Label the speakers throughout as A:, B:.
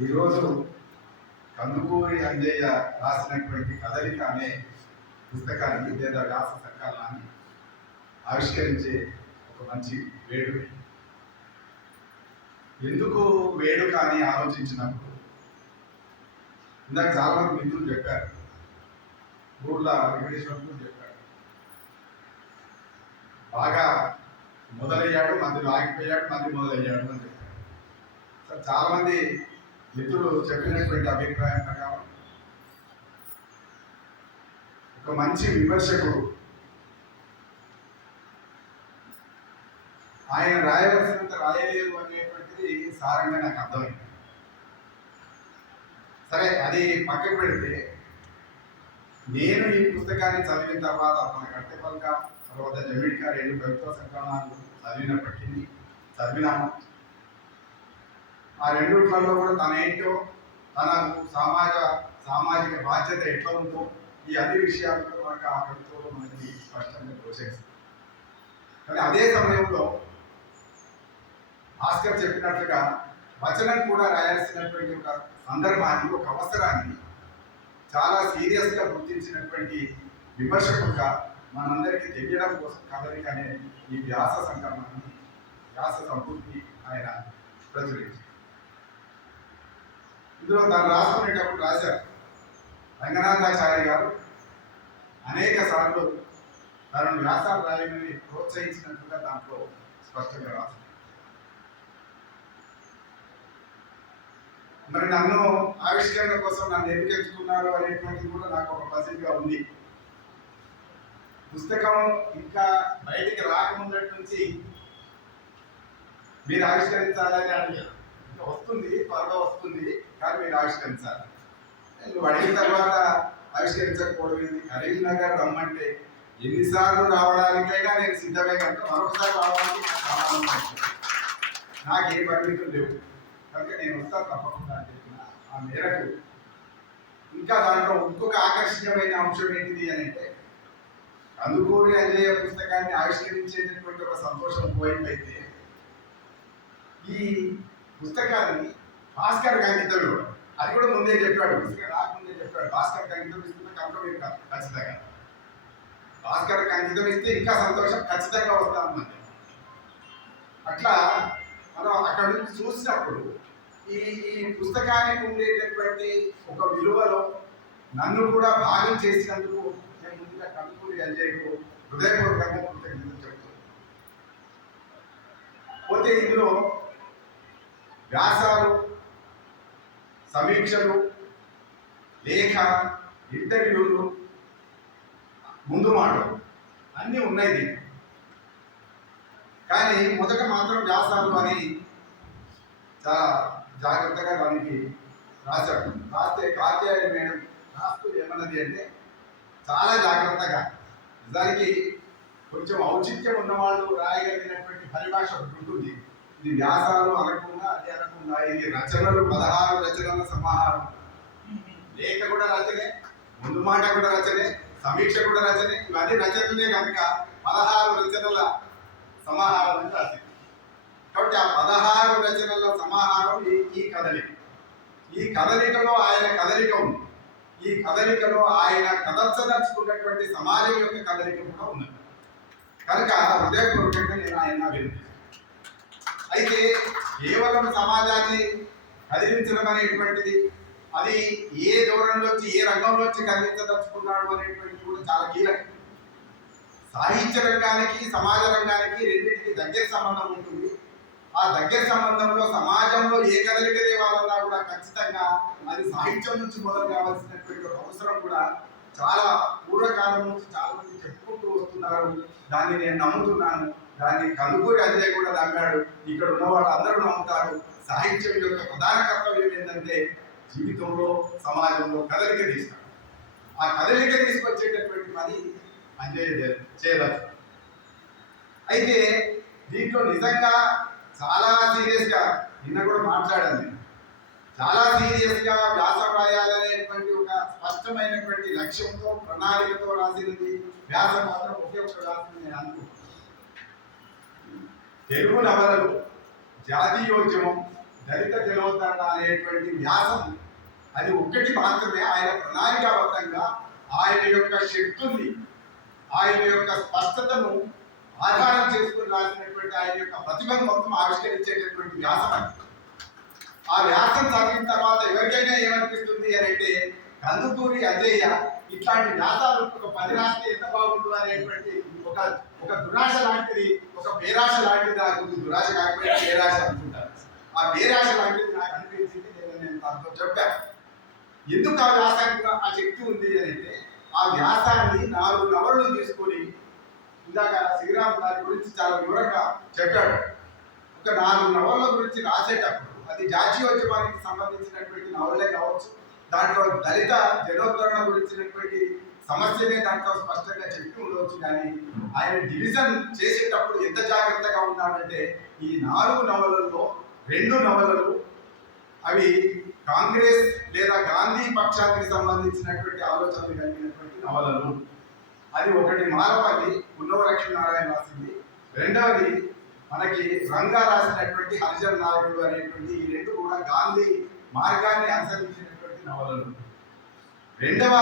A: ఈరోజు కందుకూరి అంజయ్య రాసినటువంటి కదలిక అనే పుస్తకాన్ని లేదా వ్యాస సంకలనాన్ని ఆవిష్కరించే ఒక మంచి వేడుక. ఎందుకు వేడుక అని ఆలోచించినప్పుడు ఇందాక చాలా మంది మిత్రులు చెప్పారు. ఊర్ల వెంకటేశ్వరులు చెప్పారు. బాగా మొదలయ్యాడు మంది ఆగిపోయాడు మంది మొదలయ్యాడు అని చెప్పారు. చాలా మంది మిత్రుడు చెప్పినటువంటి అభిప్రాయం ప్రకారం ఒక మంచి విమర్శకుడు ఆయన రాయవలసినంత రాయలేరు అనేటువంటిది సారంగా నాకు అర్థమైంది. సరే అది పక్కకు పెడితే నేను ఈ పుస్తకాన్ని చదివిన తర్వాత మన కట్టెపల్క తర్వాత జమీడ్కా రెండు ప్రభుత్వ సంక్రమణాలు చదివినప్పటికీ చదివినాము ఆ రెండిట్లలో కూడా తన ఏంటో తన సమాజ సామాజిక బాధ్యత ఎట్లా ఉందో ఈ అన్ని విషయాల్లో మనకు ఆ కవిత్వంలో మనకి స్పష్టంగా తోచేస్తుంది కానీ అదే సమయంలో భాస్కర్ చెప్పినట్లుగా వచనం కూడా రాయాల్సినటువంటి ఒక సందర్భాన్ని ఒక అవసరాన్ని చాలా సీరియస్గా గుర్తించినటువంటి విమర్శకుడుగా మనందరికీ తెలియడం కోసం కదలిక అనే ఈ వ్యాస సంకలనాన్ని వ్యాస సంపూర్తి ఆయన ప్రచురించారు. ఇందులో తను రాసుకునేటప్పుడు రాశారు రంగనాథాచార్య గారు అనేక సార్లు తనను వ్యాసాలు రాయమని ప్రోత్సహించినట్టుగా దాంట్లో స్పష్టంగా రాశారు మరి నన్ను ఆవిష్కరణ కోసం నన్ను ఎందుకు ఎంచుకున్నారు అనేటువంటిది కూడా నాకు ఒక పజిల్గా ఉంది. పుస్తకం ఇంకా బయటికి రాకముందటి నుంచి మీరు ఆవిష్కరించాలని అడిగారు. వస్తుంది త్వరగా వస్తుంది కానీ మీరు ఆవిష్కరించాలి. నువ్వు అడిగిన తర్వాత ఆవిష్కరించకపోవడం కరీం నగర్ రమ్మంటే ఎన్నిసార్లు రావడానికైనా నేను సిద్ధమే కనుక మరొకసారి రావడానికి నాకు ఏ పరిమితులు లేవు. కనుక నేను వస్తాను తప్పకుండా అని చెప్పిన ఆ మేరకు ఇంకా దాంట్లో ఇంకొక ఆకర్షణీయమైన అంశం ఏంటిది అని అంటే కందుకూరి అంజయ్య పుస్తకాన్ని ఆవిష్కరించేటటువంటి ఒక సంతోషం పోయిందైతే ఈ పుస్తకాన్ని భాస్కర్ అంకితం అది కూడా ముందే చెప్పాడు. పుస్తకం రాకముందే చెప్పాడు. భాస్కర్ అంకితం ఇస్తున్న కనుక మీరు ఖచ్చితంగా. భాస్కర్ అంకితం ఇస్తే ఇంకా సంతోషం ఖచ్చితంగా వస్తామన్నది అట్లా మనం అక్కడ నుంచి చూసినప్పుడు ఈ ఈ పుస్తకానికి ఉండేటటువంటి ఒక విలువలో నన్ను కూడా భాగం చేసినందుకు నేను ముందుగా కందుకూరి అంజయ్యకు హృదయపూర్వకంగా కృతజ్ఞతలు చెప్తున్నాను. పోతే ఇందులో వ్యాసాలు సమీక్షలు లేఖ ఇంటర్వ్యూలు ముందు మాటలు అన్నీ ఉన్నాయి దీంట్లో కానీ మొదట మాత్రం వ్యాసాలు అని చాలా జాగ్రత్తగా దానికి రాశాడు రాస్తే కాత్యాయని మేడం రాస్తూ ఏమన్నది అంటే చాలా జాగ్రత్తగా. దానికి కొంచెం ఔచిత్యం ఉన్నవాళ్ళు రాయగలిగినటువంటి పరిభాష ఉంటుంది. ఇది వ్యాసాలు అనకుండా అది అనకుండా ఇది రచనలు పదహారు రచనల సమాహారం. లేఖ కూడా రచనే ముందు మాట కూడా రచనే సమీక్ష కూడా రచనే ఇవన్నీ రచనలే కనుక పదహారు రచనల సమాహారం అని రాసింది. కాబట్టి ఆ పదహారు రచనల సమాహారం ఈ ఈ కదలిక. ఈ కదలికలో ఆయన కదలిక ఉంది. ఈ కదలికలో ఆయన కదల్చదలుచుకున్నటువంటి సమాజం యొక్క కదలిక కూడా ఉన్నది. కనుక హృదయపూర్వకంగా నేను ఆయన వినిపిస్తాను అయితే కేవలం సమాజాన్ని కదిలించడం అనేటువంటిది అది ఏ దూరంలోంచి ఏ రంగంలోంచి కదిలించదలుచుకున్నాడు అనేటువంటిది కూడా చాలా కీలకం. సాహిత్య రంగానికి సమాజ రంగానికి రెండింటికి దగ్గర సంబంధం ఉంటుంది. ఆ దగ్గర సంబంధంలో సమాజంలో ఏ కదలిక తేవాలన్నా కూడా ఖచ్చితంగా అది సాహిత్యం నుంచి మొదలు కావాల్సినటువంటి ఒక అవసరం కూడా చాలా పూర్వకాలం నుంచి చాలా మంది చెప్పుకుంటూ వస్తున్నారు. దాన్ని నేను నమ్ముతున్నాను. దాన్ని కనుగొని అంజయ్ కూడా నమ్మాడు. ఇక్కడ ఉన్న వాళ్ళు అందరూ నమ్ముతారు. సాహిత్యం యొక్క ప్రధాన కర్తవ్యం ఏంటంటే జీవితంలో సమాజంలో కదలిక తీస్తాడు ఆ కదలిక తీసుకొచ్చేటటువంటి పని అంజయ్య చేయవచ్చు అయితే దీంట్లో నిజంగా చాలా సీరియస్గా నిన్న కూడా మాట్లాడాను నేను. చాలా సీరియస్గా వ్యాసం రాయాలనేటువంటి ఒక స్పష్టమైనటువంటి లక్ష్యంతో ప్రణాళికతో రాసినది వ్యాసం మాత్రం ఒకే ఒక వ్యాసం నేను అనుకుంటున్నాను. తెలుగు నవలలు జాతీయోద్యమం దళిత జలోద్ధరణ అనేటువంటి వ్యాసం అది ఒక్కటి మాత్రమే ఆయన ప్రణాళికాబద్ధంగా ఆయన యొక్క శక్తుల్ని ఆయన యొక్క స్పష్టతను ఆధారం చేసుకుని రాసినటువంటి ఆయన యొక్క ప్రతిభను మొత్తం ఆవిష్కరించేటటువంటి వ్యాసం అది. ఆ వ్యాసం చదివిన తర్వాత ఎవరికైనా ఏమనిపిస్తుంది అని అంటే కందుకూరి అజయ్య ఇట్లాంటి వ్యాసాలు ఒక పది రాస్తే ఎంత బాగుంటుంది అనేటువంటి ఒక ఒక దురాశ లాంటిది ఒక పేరాశ లాంటిది నాకు దురాశ కాకపోతే పేరాశ అనుకుంటారు ఆ పేరాశ లాంటిది నాకు అనిపించింది నేను నేను దాంతో చెప్పాను ఎందుకు ఆ వ్యాసానికి ఆ శక్తి ఉంది అని అంటే ఆ వ్యాసాన్ని నాలుగు నవళ్ళు తీసుకొని ఇందాక శ్రీరామ్ దాని గురించి చాలా వివరంగా చెప్పాడు. ఒక నాలుగు నవళ్ళ గురించి రాసేటప్పుడు అది జాతీయోద్యమానికి సంబంధించినటువంటి నవలే కావచ్చు దాంట్లో దళిత జనోద్ధరణ గురించినటువంటి సమస్యనే దాంట్లో స్పష్టంగా చెప్పి ఉండవచ్చు. కానీ ఆయన డివిజన్ చేసేటప్పుడు ఎంత జాగ్రత్తగా ఉన్నాడంటే ఈ నాలుగు నవలల్లో రెండు నవలలు అవి కాంగ్రెస్ లేదా గాంధీ పక్షానికి సంబంధించినటువంటి ఆలోచనలు కలిగినటువంటి నవలలు. అది ఒకటి మాలపల్లి ఉన్నవ లక్ష్మీనారాయణ రాసింది. రెండవది మనకి రంగా రాసినటువంటి హరిజన్ నాయకుడు అనేటువంటి ఈ రెండు కూడా గాంధీ మార్గాన్ని అనుసరించి నవలలు. రెండవ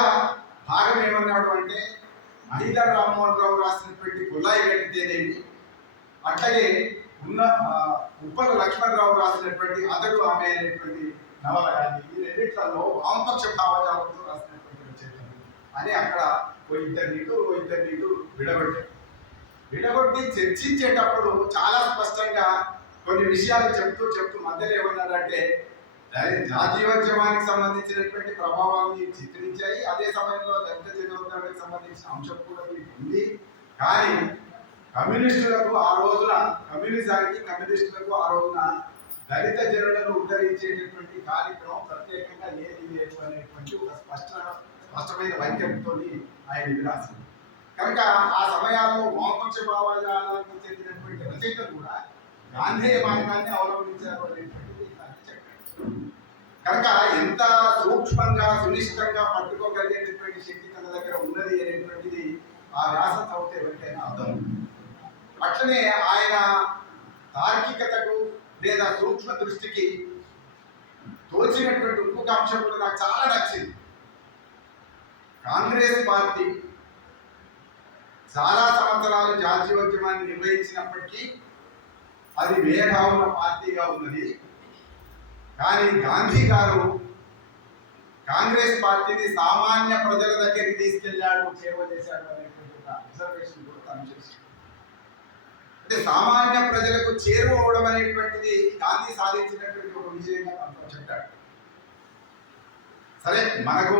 A: భాగం ఏమన్నాడు అంటే మహిళా రామ్మోహన్ రావు రాసినటువంటి గుల్లాయి గట్టితేనేమి అట్లాగే ఉన్న ఉప్పల లక్ష్మణరావు రాసినటువంటి అతడు ఆమె అనేటువంటి నవల. కానీ ఈ రెండిట్లలో వామపక్ష భావజాలంతో రాసినటువంటి రచయితలు. అని అక్కడ ఓ ఇద్దరు నీటు ఓ ఇద్దరు నీటు విడగొట్టారు. విడగొట్టి చర్చించేటప్పుడు చాలా స్పష్టంగా కొన్ని విషయాలు చెప్తూ చెప్తూ మధ్యలో ఏమన్నారంటే జాతీయోద్యమానికి సంబంధించినటువంటి ప్రభావాన్ని చిత్రించాయి. అదే సమయంలో దళిత జనోద్ధరణకు సంబంధించిన అంశం కూడా ఉంది. కానీ కమ్యూనిస్టులకు ఆ రోజున కమ్యూనిజానికి కమ్యూనిస్టులకు ఆ రోజున దళిత జనులను ఉద్ధరించేటటువంటి కార్యక్రమం ప్రత్యేకంగా ఏది లేదు అనేటువంటి ఒక స్పష్ట స్పష్టమైన వైఖరితో ఆయన విరాసింది రాసింది. కనుక ఆ సమయాల్లో మోపక్ష భావజాలకు చెందినటువంటి రచయితలు కూడా గాంధేయ మార్గాన్ని అవలంబించారు అనేటువంటి కనుక ఎంత సూక్ష్మంగా సునిష్టంగా పట్టుకోగలిగేటటువంటి శక్తి తన దగ్గర ఉన్నది అనేటువంటిది ఆ వ్యాస చదివితే ఎవరికైనా అర్థం. అట్లనే ఆయన తార్కికతకు లేదా సూక్ష్మ దృష్టికి తోచినటువంటి ఇంకొక అంశం కూడా నాకు చాలా నచ్చింది. కాంగ్రెస్ పార్టీ చాలా సంవత్సరాలు జాతీయోద్యమాన్ని నిర్వహించినప్పటికీ అది మేధావుల పార్టీగా ఉన్నది. కానీ గాంధీ గారు కాంగ్రెస్ పార్టీని సామాన్య ప్రజల దగ్గరికి తీసుకెళ్ళాడు సేవ చేశాడు అనేటువంటి ఒక అబ్జర్వేషన్ కూడా తను చేశాడు. అంటే సామాన్య ప్రజలకు చేరువవడం అనేటువంటిది గాంధీ సాధించినటువంటి ఒక విజయంగా తనతో చెప్పాడు. సరే మనకు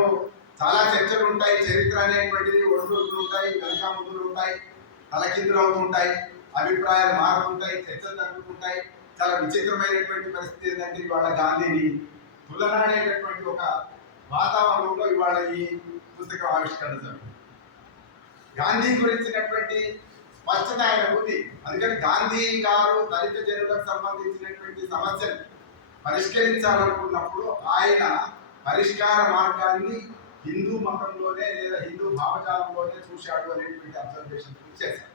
A: చాలా చర్చలు ఉంటాయి చరిత్ర అనేటువంటిది ఒడిదుడుకులు ఉంటాయి వెనక ముందులు ఉంటాయి తలకిందులు అవుతుంటాయి అభిప్రాయాలు మారుతుంటాయి చర్చలు జరుగుతుంటాయి చాలా విచిత్రమైనటువంటి పరిస్థితి ఏంటంటే ఇవాళ గాంధీని తులనాడేటటువంటి ఒక వాతావరణంలో ఇవాళ ఈ పుస్తకం ఆవిష్కరణ జరుగుతుంది గాంధీ గురించినటువంటి స్పష్టత ఆయన ఉంది. అందుకని గాంధీ గారు దళిత జనులకు సంబంధించినటువంటి సమస్యను పరిష్కరించాలనుకున్నప్పుడు ఆయన పరిష్కార మార్గాన్ని హిందూ మతంలోనే లేదా హిందూ భావజాలంలోనే చూశాడు అనేటువంటి అబ్జర్వేషన్ చేశారు.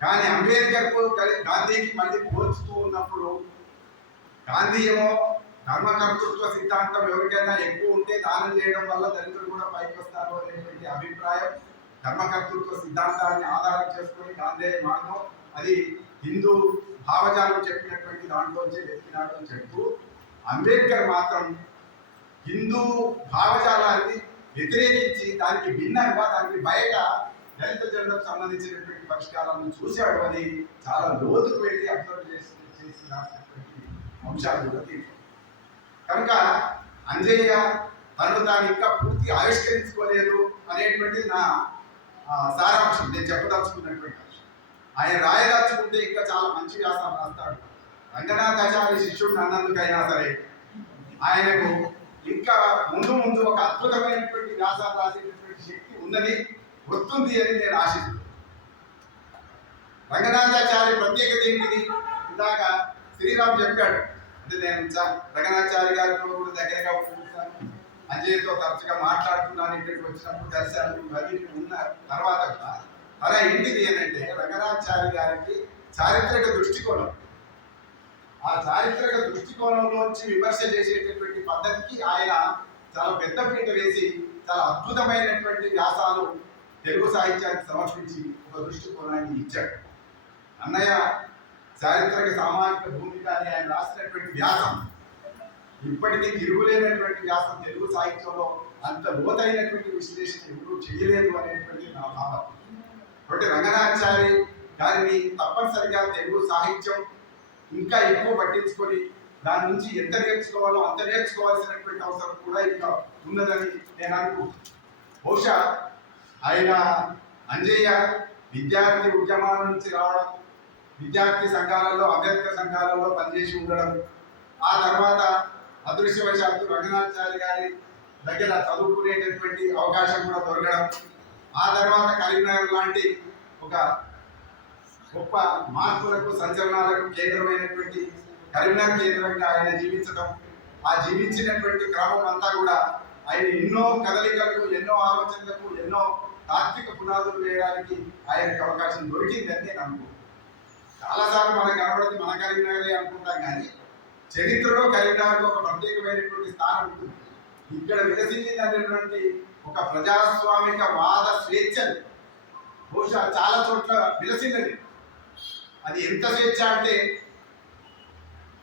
A: కానీ అంబేద్కర్కు గాంధీకి మళ్ళీ పోల్చుతూ ఉన్నప్పుడు గాంధీ ఏమో ధర్మకర్తృత్వ సిద్ధాంతం ఎవరికైనా ఎక్కువ ఉంటే దానం చేయడం వల్ల దళితులు కూడా పైకి వస్తారు అనేటువంటి అభిప్రాయం ధర్మకర్తృత్వ సిద్ధాంతాన్ని ఆధారం చేసుకొని గాంధీ మార్గం అది హిందూ భావజాలం చెప్పినటువంటి దాంట్లోంచి వెతికినాడు అని చెప్తూ అంబేద్కర్ మాత్రం హిందూ భావజాలాన్ని వ్యతిరేకించి దానికి భిన్నంగా దానికి బయట హెల్త్ జనులకు సంబంధించినటువంటి పరిష్కారాలను చూశాడు అని చాలా లోతుకు వెళ్ళి అబ్జర్వ్ చేసి చేసి రాసినటువంటి అంశాలు కూడా దీంట్లో కనుక అంజయ్య తను తాను ఇంకా పూర్తి ఆవిష్కరించుకోలేదు అనేటువంటి నా సారాంశం నేను చెప్పదలుచుకున్నటువంటి అంశం. ఆయన రాయదలుచుకుంటే ఇంకా చాలా మంచి వ్యాసాలు రాస్తాడు. రంగనాథాచార్య శిష్యుడిని అన్నందుకైనా సరే ఆయనకు ఇంకా ముందు ముందు ఒక అద్భుతమైనటువంటి వ్యాసాలు రాసేటటువంటి శక్తి ఉన్నది. గుర్తుంది అని నేను ఆశిస్తున్నాను రంగనాథాచార్య ప్రత్యేకత ఏంటిది? ఇందాక శ్రీరామ్ చెప్పాడు. అంటే నేను చా- రంగనాథాచార్య గారితో కూడా దగ్గరగా ఉంటున్నాను. అంజయ్యతో తరచుగా మాట్లాడుతున్నాను ఇక్కడికి వచ్చినప్పుడు దర్శనాలు మరి ఉన్నారు. తర్వాత అలా ఏంటిది అంటే ఏంటంటే రంగనాథాచార్య గారికి చారిత్రక దృష్టికోణం. ఆ చారిత్రక దృష్టికోణంలోంచి విమర్శ చేసేటటువంటి పద్ధతికి ఆయన చాలా పెద్ద పీట వేసి చాలా అద్భుతమైనటువంటి వ్యాసాలు తెలుగు సాహిత్యానికి సమర్పించి ఒక దృష్టికోణాన్ని ఇచ్చాడు. అన్నయ్య చారిత్రక సామాజిక భూమిక అని ఆయన రాసినటువంటి వ్యాసం ఇప్పటికీ తిరుగులేనటువంటి వ్యాసం తెలుగు సాహిత్యంలో అంత లోతైనటువంటి విశ్లేషణ ఎప్పుడూ చేయలేదు అనేటువంటి నా భావం కాబట్టి రంగనాచారి దానిని తప్పనిసరిగా తెలుగు సాహిత్యం ఇంకా ఎక్కువ పట్టించుకొని దాని నుంచి ఎంత నేర్చుకోవాలో అంత నేర్చుకోవాల్సినటువంటి అవసరం కూడా ఇంకా ఉన్నదని నేను అనుకుంటున్నాను. బహుశా ఆయన అంజయ్య విద్యార్థి ఉద్యమాల నుంచి రావడం విద్యార్థి సంఘాలలో అంబేద్కర్ సంఘాలలో పనిచేసి ఉండడం ఆ తర్వాత అదృశ్యవశాత్తు రంగనాథాచారి గారి దగ్గర చదువుకునేటటువంటి అవకాశం కూడా దొరకడం ఆ తర్వాత కరీంనగర్ లాంటి ఒక గొప్ప మార్పులకు సంచలనాలకు కేంద్రమైనటువంటి కరీంనగర్ కేంద్రంగా ఆయన జీవించడం ఆ జీవించినటువంటి క్రమం అంతా కూడా ఆయన ఎన్నో కదలికలకు ఎన్నో ఆలోచనలకు ఎన్నో తాత్విక పునాదులు వేయడానికి ఆయనకి అవకాశం దొరికిందని నేను అనుకుంటున్నాను. చాలాసార్లు మనకు కనబడింది మన కరీంనగరే అనుకుంటాం కానీ చరిత్రలో కరీంనగర్కి ఒక ప్రత్యేకమైనటువంటి స్థానం ఉంటుంది. ఇక్కడ వికసించింది అనేటువంటి ఒక ప్రజాస్వామిక వాద స్వేచ్ఛని బహుశా చాలా చోట్ల విలసిల్లది అది ఎంత స్వేచ్ఛ అంటే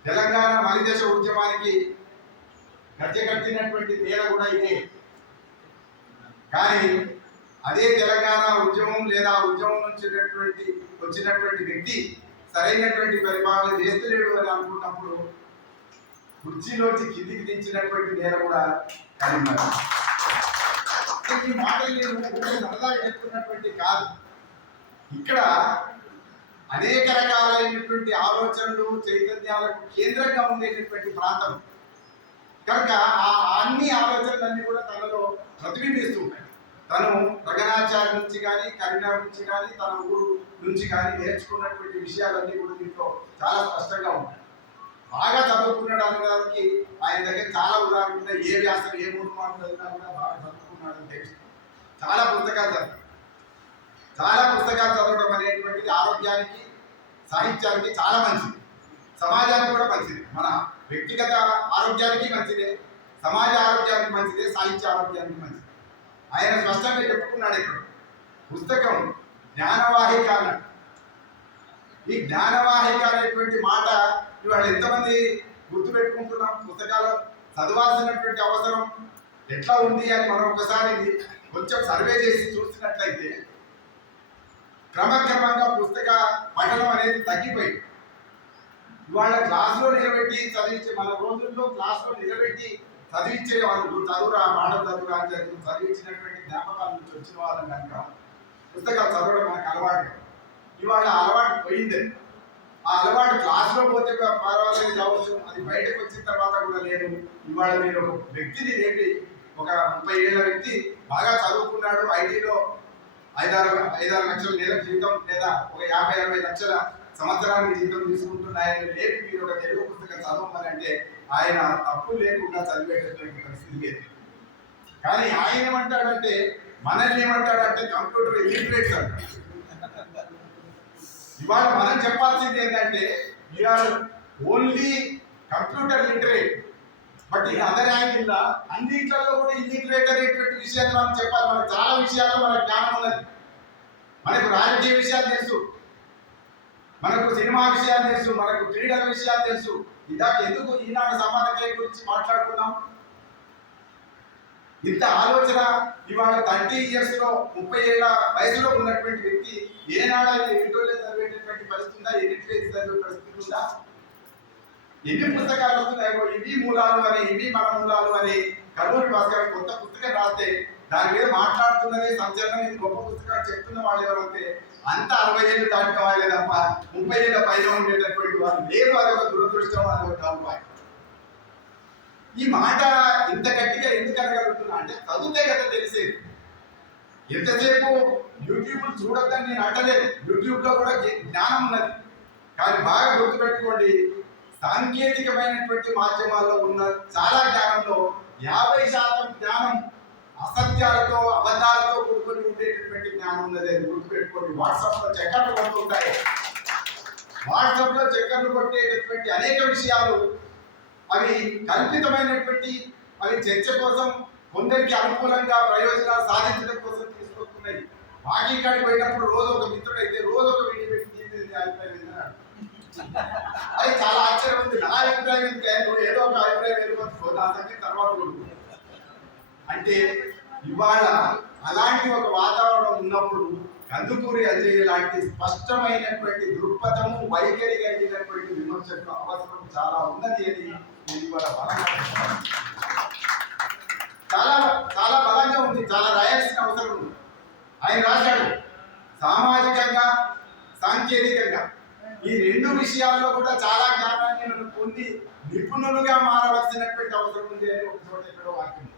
A: తెలంగాణ మలిదేశ ఉద్యమానికి గద్దె కట్టినటువంటి నేల కూడా ఇదే. కానీ అదే తెలంగాణ ఉద్యమం లేదా ఉద్యమం నుంచి వచ్చినటువంటి వచ్చినటువంటి వ్యక్తి సరైనటువంటి పరిపాలన చేస్తలేడు అని అనుకున్నప్పుడు కుర్చీలోంచి కిందికి దించినటువంటి నేల కూడా కరీంనగర్ ఈ మాటలు నేను సరదాగా చెప్తున్నటువంటి కాదు. ఇక్కడ అనేక రకాలైనటువంటి ఆలోచనలు చైతన్యాలకు కేంద్రంగా ఉండేటటువంటి ప్రాంతం. కనుక ఆ అన్ని ఆలోచనలన్నీ కూడా తనలో ప్రతిబింబిస్తూ ఉంటాయి తను రగనాచార్య నుంచి కానీ కరీంనగర్ నుంచి కానీ తన ఊరు నుంచి కానీ నేర్చుకున్నటువంటి విషయాలన్నీ కూడా దీంట్లో చాలా స్పష్టంగా ఉంటాయి. బాగా చదువుకున్నాడు అనడానికి ఆయన దగ్గర చాలా ఉదాహరణ ఏ వ్యాసం ఏ మూడు మాటలు కూడా బాగా చదువుకున్నాడు అని తెలుస్తుంది చాలా పుస్తకాలు చదువు చాలా పుస్తకాలు చదవడం అనేటువంటిది ఆరోగ్యానికి సాహిత్యానికి చాలా మంచిది. సమాజానికి కూడా మంచిది. మన వ్యక్తిగత ఆరోగ్యానికి మంచిదే. సమాజ ఆరోగ్యానికి మంచిదే. సాహిత్య ఆరోగ్యానికి మంచిది. ఆయన స్పష్టంగా చెప్పుకున్నాడు ఇక్కడ. పుస్తకం జ్ఞానవాహిక అన్నాడు ఈ జ్ఞానవాహిక అనేటువంటి మాట ఇవాళ ఎంతమంది గుర్తుపెట్టుకుంటున్నాం? పుస్తకాలు చదవాల్సినటువంటి అవసరం ఎట్లా ఉంది అని మనం ఒకసారి కొంచెం సర్వే చేసి చూసినట్లయితే క్రమక్రమంగా పుస్తక పఠనం అనేది తగ్గిపోయింది. ఇవాళ క్లాస్లో నిలబెట్టి చదివించే మన రోజుల్లో క్లాస్లో నిలబెట్టి చదివించే వాళ్ళు. చదువురా మాట చదువురా అని చదివి చదివించినటువంటి జ్ఞాపకాల నుంచి వచ్చిన వాళ్ళం కనుక పుస్తకాలు చదవడం మనకు అలవాటు. ఇవాళ అలవాటు పోయింది. ఆ అలవాటు క్లాస్లో పోతే పర్వాలేదు కావచ్చు అది బయటకు వచ్చిన తర్వాత కూడా లేదు. ఇవాళ మీరు ఒక వ్యక్తిని లేపి ఒక ముప్పై ఏళ్ళ వ్యక్తి బాగా చదువుకున్నాడు. ఐటీలో ఐదారు ఐదారు లక్షల నెల జీవితం లేదా ఒక యాభై అరవై లక్షల సంవత్సరానికి జీతం తీసుకుంటున్నాయని లేపి మీరు ఒక తెలుగు పుస్తకం చదవమని అంటే ఆయన తప్పు లేకుండా చదివేటటువంటి పరిస్థితి లేదు. కానీ ఆయన ఏమంటాడంటే మనల్ని ఏమంటాడంటే కంప్యూటర్ ఇలిటరేట్ అంటాడు ఇవాళ మనం చెప్పాల్సింది ఏంటంటే we are only computer literate but ఈ అదర్ యాంగిల్ అన్నింటిలో కూడా ఇల్లిటరేట్ అనేటువంటి విషయాన్ని మనం చెప్పాలి. మనకు చాలా విషయాల్లో మనకు జ్ఞానం ఉన్నది. మనకు రాజకీయ విషయాలు తెలుసు. మనకు సినిమా విషయాలు తెలుసు మనకు క్రీడల విషయాలు తెలుసు. ఇదాక ఎందుకు ఈనాడు సమానకే గురించి మాట్లాడుకున్నాం? ఇంత ఆలోచన ఇవాళ థర్టీ ఇయర్స్లో ముప్పై ఏళ్ళ వయసులో ఉన్నటువంటి వ్యక్తి ఏనాడా ఎడిటోరియల్ చదివేటటువంటి పరిస్థితి ఉందా? ఎడిటోరియల్ చదివే పరిస్థితి ఉందా? ఎన్ని పుస్తకాలు వస్తున్నాయో ఇవి మూలాలు అని ఇవి మన మూలాలు అని కర్నూలు భాస్కర్ కొత్త పుస్తకం రాస్తే దాని మీద మాట్లాడుతున్నది సంచలనం. ఇది గొప్ప పుస్తకాలు చెప్తున్న వాళ్ళు ఎవరంటే అంత అరవై ఏళ్ళు దాటిన వాళ్ళే తప్ప ముప్పై ఏళ్ళ పైన ఉండేటటువంటి వాళ్ళు లేదు అదొక దురదృష్టం అదొక డౌన్ ఈ మాట ఇంత గట్టిగా ఎందుకు అనగలుగుతున్నా అంటే చదివితే కదా తెలిసేది. ఎంతసేపు యూట్యూబ్ చూడొద్దని నేను అంటలేదు యూట్యూబ్లో కూడా జ్ఞానం ఉన్నది. కానీ బాగా గుర్తుపెట్టుకోండి సాంకేతికమైనటువంటి మాధ్యమాల్లో ఉన్న చాలా జ్ఞానంలో యాభై శాతం జ్ఞానం అసత్యాలతో అబద్ధాలతో కూడుకొని ఉండేటటువంటి జ్ఞానం ఉన్నది అని గుర్తుపెట్టుకోండి. వాట్సాప్లో చక్కర్లు వాట్సాప్లో వాట్సాప్లో చక్కర్లు కొట్టేటటువంటి అనేక విషయాలు అవి కల్పితమైనటువంటి అవి చర్చ కోసం కొందరికి అనుకూలంగా ప్రయోజనాలు సాధించడం కోసం తీసుకొస్తున్నాయి. వాకింగ్ కాడికి పోయినప్పుడు రోజు ఒక మిత్రుడు అయితే రోజు ఒక వీడియో పెట్టి దీని అభిప్రాయం అది చాలా ఆశ్చర్యం ఉంది. నా అభిప్రాయం ఏంటంటే నువ్వు ఏదో ఒక అభిప్రాయం వెళ్ళిపోతుకో నా సంగతి తర్వాత కొడుకు అంటే ఇవాళ అలాంటి ఒక వాతావరణం ఉన్నప్పుడు కందుకూరి అజయ్ లాంటి స్పష్టమైనటువంటి దృక్పథము వైఖరి కలిగినటువంటి విమర్శకు అవసరం చాలా ఉన్నది అని నేను ఇవాళ బలంగా చాలా చాలా బలంగా ఉంది చాలా రాయాల్సిన అవసరం ఉంది. ఆయన రాశాడు సామాజికంగా సాంకేతికంగా. ఈ రెండు విషయాల్లో కూడా చాలా జ్ఞానాన్ని పొంది నిపుణులుగా మారవలసినటువంటి అవసరం ఉంది అని ఒక చోట ఎక్కడో వాక్యం ఉంది.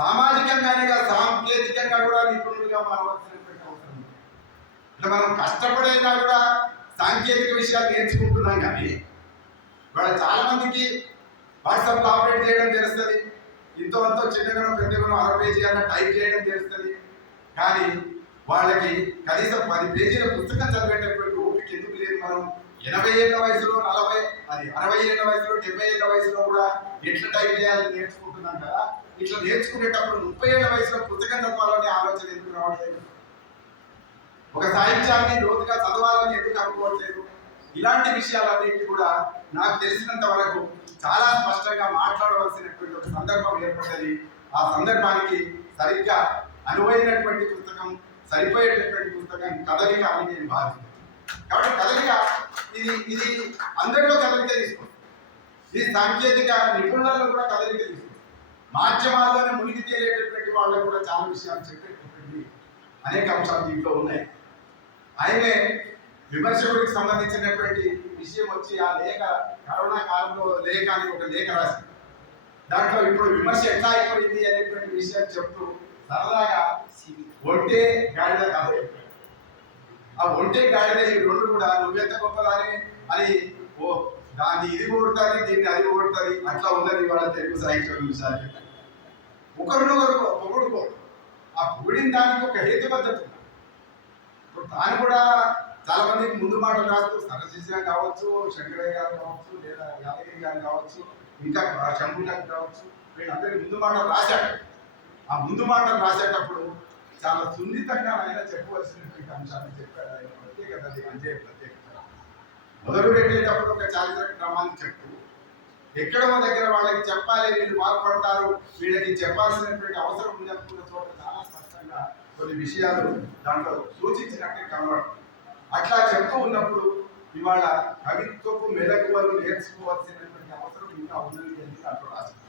A: సామాజికంగానే కాదు సాంకేతికంగా కూడా నిపుణులుగా మారవలసినటువంటి అవసరం ఉంది. అంటే మనం కష్టపడైనా కూడా సాంకేతిక విషయాలు నేర్చుకుంటున్నాం కానీ ఇవాళ చాలా మందికి వాట్సాప్ ఆపరేట్ చేయడం తెలుస్తుంది. ఇంతో అంతో చిన్నగానో పెద్దగానో అర పేజీ అన్న టైప్ చేయడం తెలుస్తుంది. కానీ వాళ్ళకి కనీసం పది పేజీల పుస్తకం చదివేటటువంటి ఓపిక ఎందుకు లేదు మనం? ఎనభై ఏళ్ళ వయసులో నలభై అది అరవై ఏళ్ళ వయసులో డెబ్బై ఏళ్ళ వయసులో కూడా ఎట్లా టైప్ చేయాలని నేర్చుకుంటున్నాం కదా? ఇట్లా నేర్చుకునేటప్పుడు ముప్పై ఏళ్ళ వయసులో పుస్తకం చదవాలనే ఆలోచన ఎందుకు రావట్లేదు? ఒక సాహిత్యాన్ని లోతుగా చదవాలని ఎందుకు అనుకోవట్లేదు? ఇలాంటి విషయాలన్నింటి కూడా నాకు తెలిసినంత వరకు చాలా స్పష్టంగా మాట్లాడవలసినటువంటి ఒక సందర్భం ఏర్పడ్డది. ఆ సందర్భానికి సరిగ్గా అనువైనటువంటి పుస్తకం సరిపోయేటటువంటి పుస్తకం కదలిక అని నేను భావిస్తున్నాను. కాబట్టి కదలిక ఇది ఇది అందరిలో కదలిక తీసుకుంది ఇది సాంకేతిక నిపుణులలో కూడా కదలిక తీసుకుంది మాధ్యమాల్లోనే మునిగి తేలేటటువంటి వాళ్ళకు కూడా చాలా విషయాలు చెప్పేటటువంటి అనేక అంశాలు దీంట్లో ఉన్నాయి ఆయనే విమర్శకుడికి సంబంధించినటువంటి విషయం వచ్చి ఆ లేఖ కరోనా కాలంలో లేఖ అని ఒక లేఖ రాసింది దాంట్లో ఇప్పుడు విమర్శ ఎట్లా అయిపోయింది అనేటువంటి విషయం చెప్తూ సరదాగా ఒంటే గాడిద కథ చెప్పాడు. ఆ ఒంటే గాడిద ఈ రెండు కూడా నువ్వెంత గొప్పదాని అని ఓ దాన్ని ఇది కొడుతుంది దీన్ని అది కొడుతుంది అట్లా ఉన్నది వాళ్ళ తెలుగు సాహిత్యం చూసారు ఒకరినొకరు పొగుడుకో. ఆ పొగిడిన దానికి ఒక హేతు పద్ధతి. ఇప్పుడు తాను కూడా చాలా మందికి ముందు మాటలు రాస్తూ సరశిశ కావచ్చు శంకరయ్య గారు కావచ్చు లేదా యాదగిరి గారు కావచ్చు ఇంకా శంభు గారు కావచ్చు వీళ్ళందరికీ ముందు మాటలు రాశాడు ఆ ముందు మాటలు రాసేటప్పుడు చాలా సున్నితంగా ఆయన చెప్పవలసినటువంటి అంశాన్ని చెప్పాడు ఆయన. ప్రత్యేకత అది అంతే ప్రత్యేకత. మొదలు పెట్టేటప్పుడు ఒక చారిత్రక క్రమాన్ని చెప్తూ మా దగ్గర వాళ్ళకి చెప్పాలి వీళ్ళు బాధపడతారు వీళ్ళకి చెప్పాల్సినటువంటి అవసరం ఉంది అనుకున్న చోట చాలా స్పష్టంగా కొన్ని విషయాలు దాంట్లో సూచించినట్టే కనబడుతుంది అట్లా చెప్తూ ఉన్నప్పుడు ఇవాళ కవిత్వపు మెలకువలు నేర్చుకోవాల్సినటువంటి అవసరం ఇంకా ఉందని దాంట్లో రాసింది